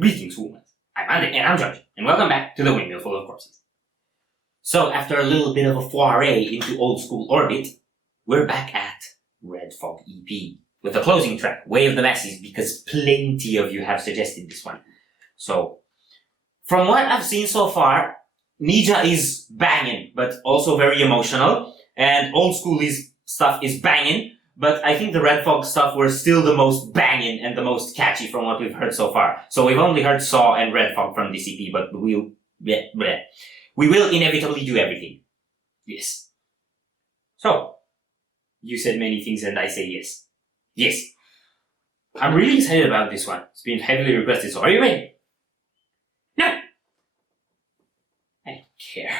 Greetings, humans. I'm Andy and I'm George, and welcome back to the Windmill full of corpses. So, after a little bit of a foray into old school orbit, we're back at Red Fog EP with the closing track, Way of the Masses, because plenty of you have suggested this one. So, from what I've seen so far, Nija is banging, but also very emotional, and old school stuff is banging, but I think the Red Fog stuff were still the most banging and the most catchy from what we've heard so far. So we've only heard Saw and Red Fog from this EP, but we will inevitably do everything. Yes. So, you said many things and I say yes. Yes. I'm really excited about this one. It's been heavily requested, so are you ready? No! I don't care.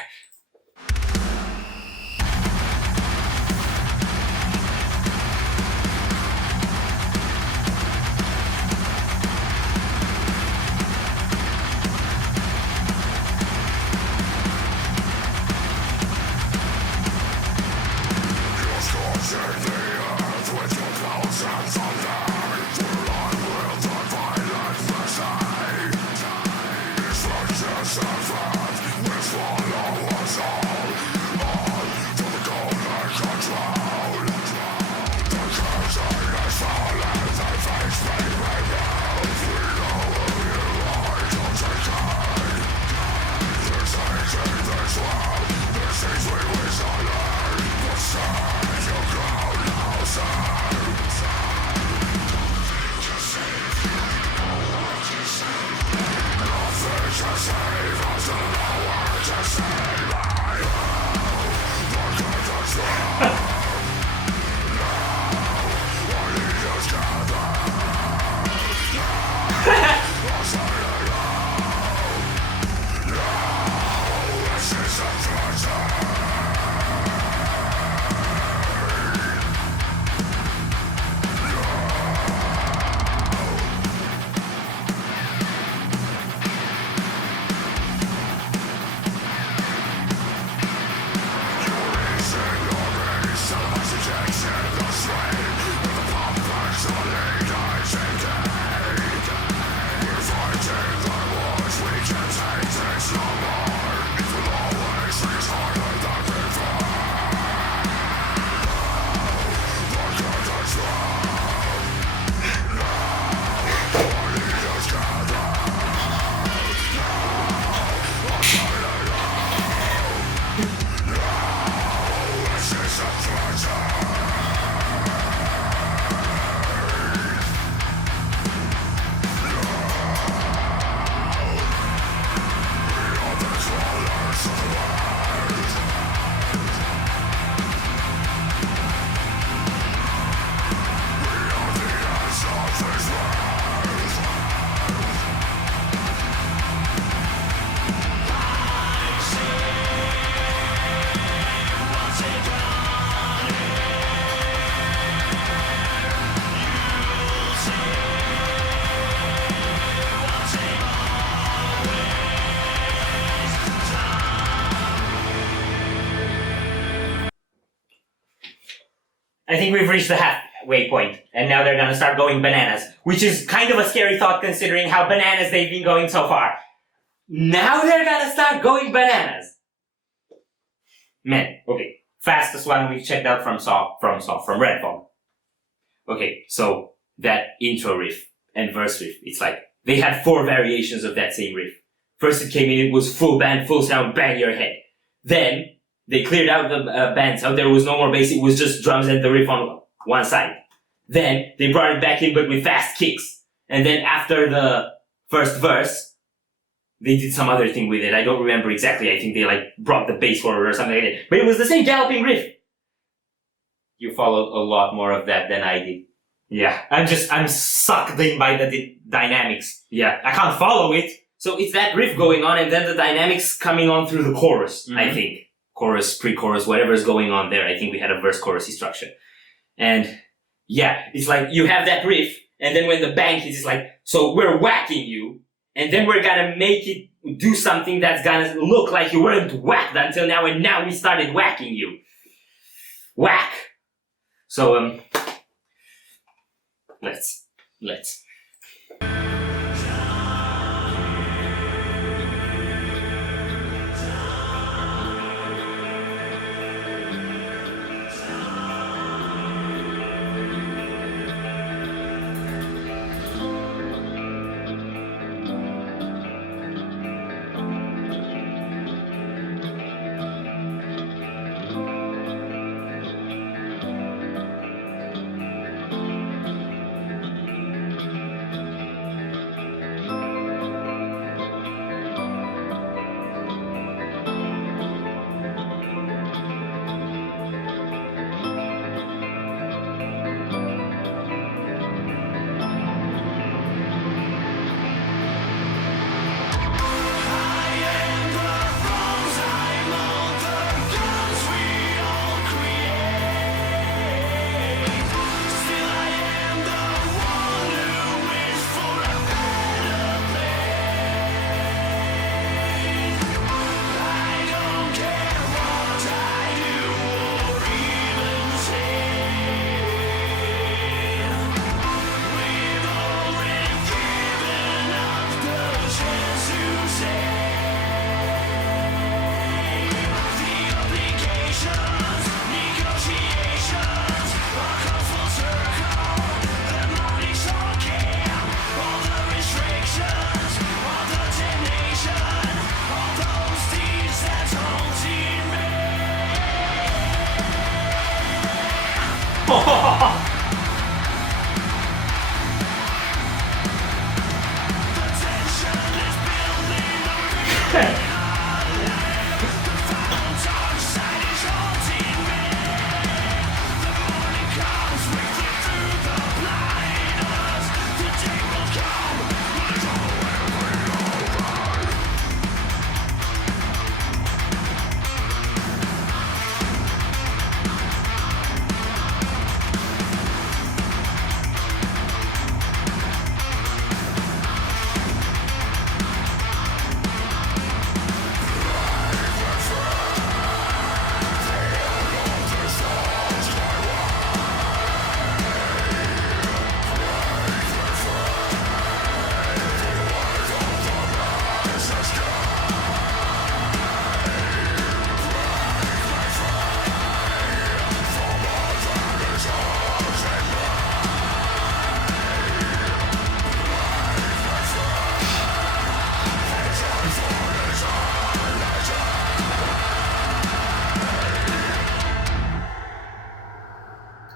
I think we've reached the halfway point, and now they're gonna start going bananas, which is kind of a scary thought considering how bananas they've been going so far. Now they're gonna start going bananas! Man, okay. Fastest one we've checked out from Red Fog. Okay, so that intro riff and verse riff, it's like, they had 4 variations of that same riff. First it came in, it was full band, full sound, bang your head. Then, they cleared out the band sound, there was no more bass, it was just drums and the riff on one side. Then, they brought it back in but with fast kicks. And then after the first verse, they did some other thing with it, I don't remember exactly, I think they like brought the bass forward or something like that. But it was the same galloping riff. You followed a lot more of that than I did. Yeah, I'm sucked in by the dynamics. Yeah, I can't follow it. So it's that riff going on and then the dynamics coming on through the chorus, I think. Chorus, pre-chorus, whatever's going on there. I think we had a verse-chorus structure. And yeah, it's like you have that riff, and then when the bang hits, it's like, so we're whacking you, and then we're gonna make it do something that's gonna look like you weren't whacked until now, and now we started whacking you. Whack! So, let's.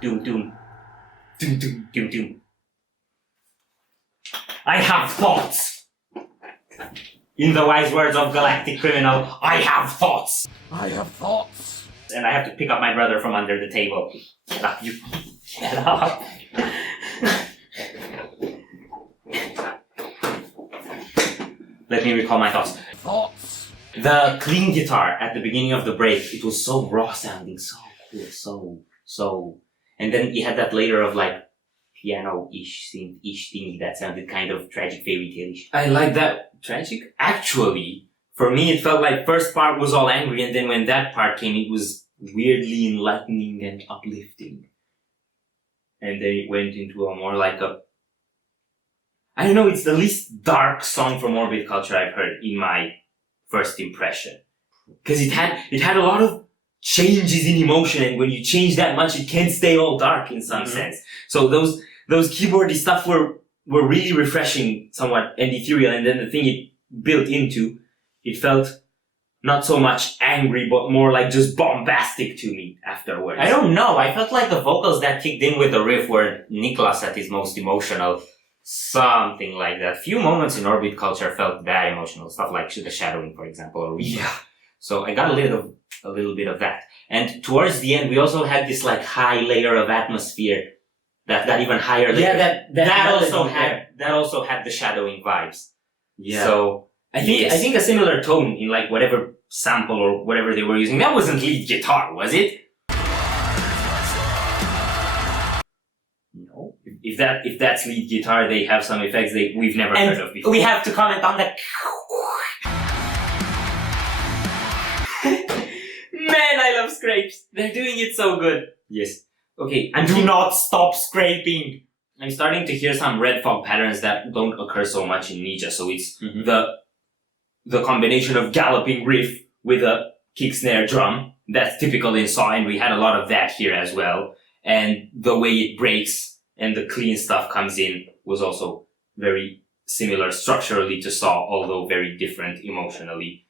Doom, doom. Doom, doom, doom, doom. I have thoughts! In the wise words of Galactic Criminal, I have thoughts! I have thoughts. And I have to pick up my brother from under the table. Get up, you. Get up. Let me recall my thoughts. Thoughts. The clean guitar at the beginning of the break, it was so raw sounding, so cool, so. And then it had that layer of like piano-ish, synth-ish thing that sounded kind of tragic fairy tale-ish. I like that. Tragic? Actually, for me it felt like first part was all angry, and then when that part came it was weirdly enlightening and uplifting. And then it went into a more like a... I don't know, it's the least dark song from Orbit Culture I've heard in my first impression. Because it had a lot of changes in emotion, and when you change that much it can't stay all dark in some sense. So those keyboardy stuff were really refreshing somewhat and ethereal, and then the thing it built into, it felt not so much angry but more like just bombastic to me afterwards. I don't know, I felt like the vocals that kicked in with the riff were Niklas at his most emotional. Something like that. Few moments in Orbit Culture felt that emotional. Stuff like The Shadowing, for example, or Yeah. So I got a little bit of that. And towards the end, we also had this like high layer of atmosphere, that even higher layer. Yeah, that also had the Shadowing vibes. Yeah. So I think a similar tone in like whatever sample or whatever they were using. That wasn't lead guitar, was it? No. If that's lead guitar, they have some effects we've never heard of before. We have to comment on the... Man, I love scrapes. They're doing it so good. Yes. Okay, Do not stop scraping. I'm starting to hear some red fog patterns that don't occur so much in Nija. So it's the combination of galloping riff with a kick snare drum. That's typical in Saw, and we had a lot of that here as well. And the way it breaks and the clean stuff comes in was also very similar structurally to Saw, although very different emotionally.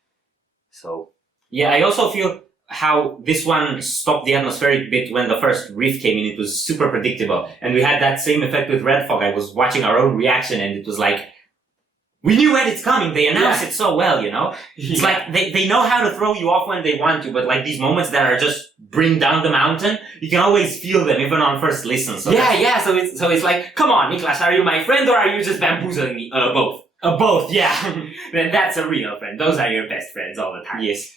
So yeah, I also feel how this one stopped the atmospheric bit when the first riff came in. It was super predictable. And we had that same effect with Red Fog. I was watching our own reaction and it was like, we knew when it's coming. They announced it so well, you know? It's like they know how to throw you off when they want to, but like these moments that are just bring down the mountain, you can always feel them even on first listen. So so it's like, come on, Niklas, are you my friend or are you just bamboozling me? Both. Both, yeah. Then that's a real friend. Those are your best friends all the time. Yes.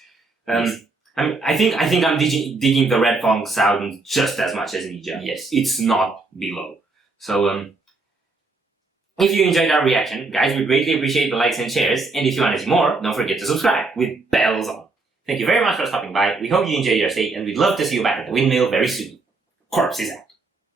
I think I'm digging the Red Fog sound just as much as Nija. Yes. It's not below. So, if you enjoyed our reaction, guys, we greatly appreciate the likes and shares. And if you want to see more, don't forget to subscribe with bells on. Thank you very much for stopping by. We hope you enjoyed your stay, and we'd love to see you back at the Windmill very soon. Corpse is out.